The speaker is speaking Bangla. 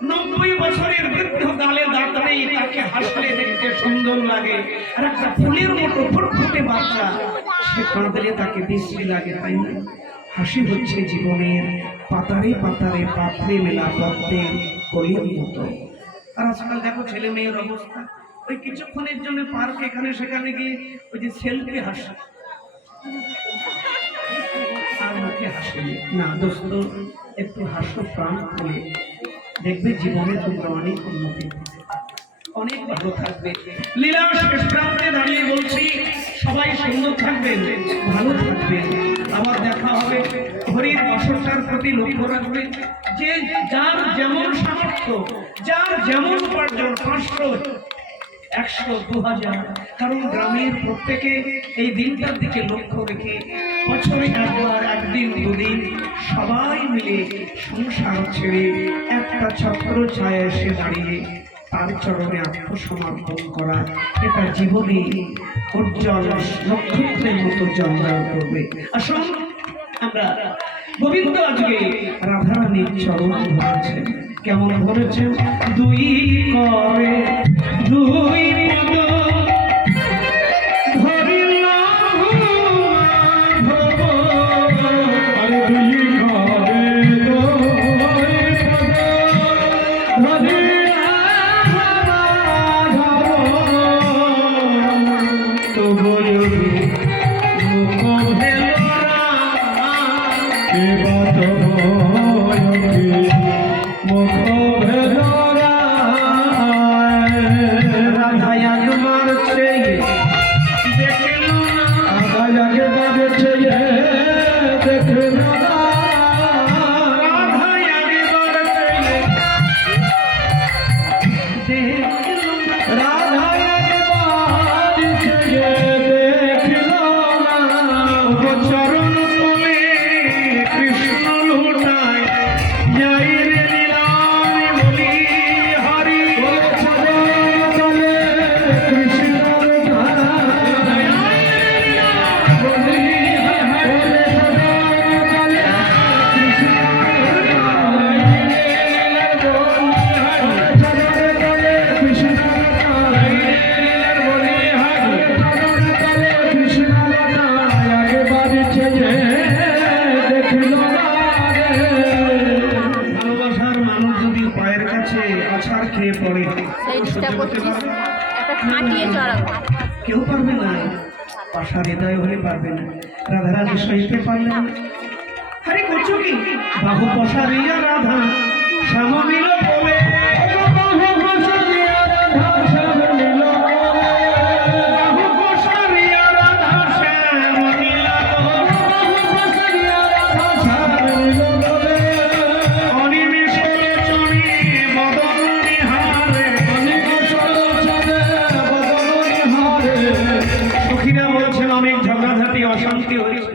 90 বছরের বৃদ্ধ গালে দাঁত নেই, তাকে হাসলে দেখতে সুন্দর লাগে। আর একটা ফুলের মতো ফুটফুটে বাচ্চা, সে কাঁদলে তাকে বিশ্রী লাগে, তাই না? হাসি হচ্ছে জীবনের পাতারে পাতারে পাপড়ে মেলা পদ্মের কলির মতো। আর আজকাল দেখো ছেলে মেয়ের অবস্থা, ওই কিছুক্ষণের জন্য পার্ক এখানে সেখানে গিয়ে ওই যে সেলফি হাসে, আর মুখে হাসে না। দোস্ত, একটু হাসো প্রাণ খুলে, দেখবে জীবনে তোমরা অনেক উন্নতি, অনেক ভালো থাকবে। লীলার শেষ প্রান্তে দাঁড়িয়ে বলছি, সবাই সুন্দর থাকবেন, ভালো থাকবেন, আবার দেখা হবে। হরির বাসরটার প্রতি লক্ষ্য রাখবে, যে যার যেমন সামর্থ্য, যার যেমন উপার্জন, 500, 100, 2000, কারণ গ্রামের প্রত্যেকে এই দিনটার দিকে লক্ষ্য রেখে বছরে একবার, একদিন, দুদিন সবাই মিলে সংসার ছেড়ে একটা ছত্র ছায়া এসে দাঁড়িয়ে তার চরণে আত্মসমর্পণ করা, এটা জীবনে উজ্জ্বল নক্ষত্রের মতো জলদান করবে। আসুন আমরা, গোবিন্দ আজকে রাধারানীর চরণ ধরেছেন। কেমন ধরেছেন? দুই করে দুই পদ কেউ পারবে না, পাশা হৃদয় হলে পারবে না। রাধারানী সইতে পারলেন, আরে করছো কি? বাহু পশারিয়া রাধা সামমিল বলে, বলছেন অনেক ঝগড়াঝাটি অশান্তি হয়েছে।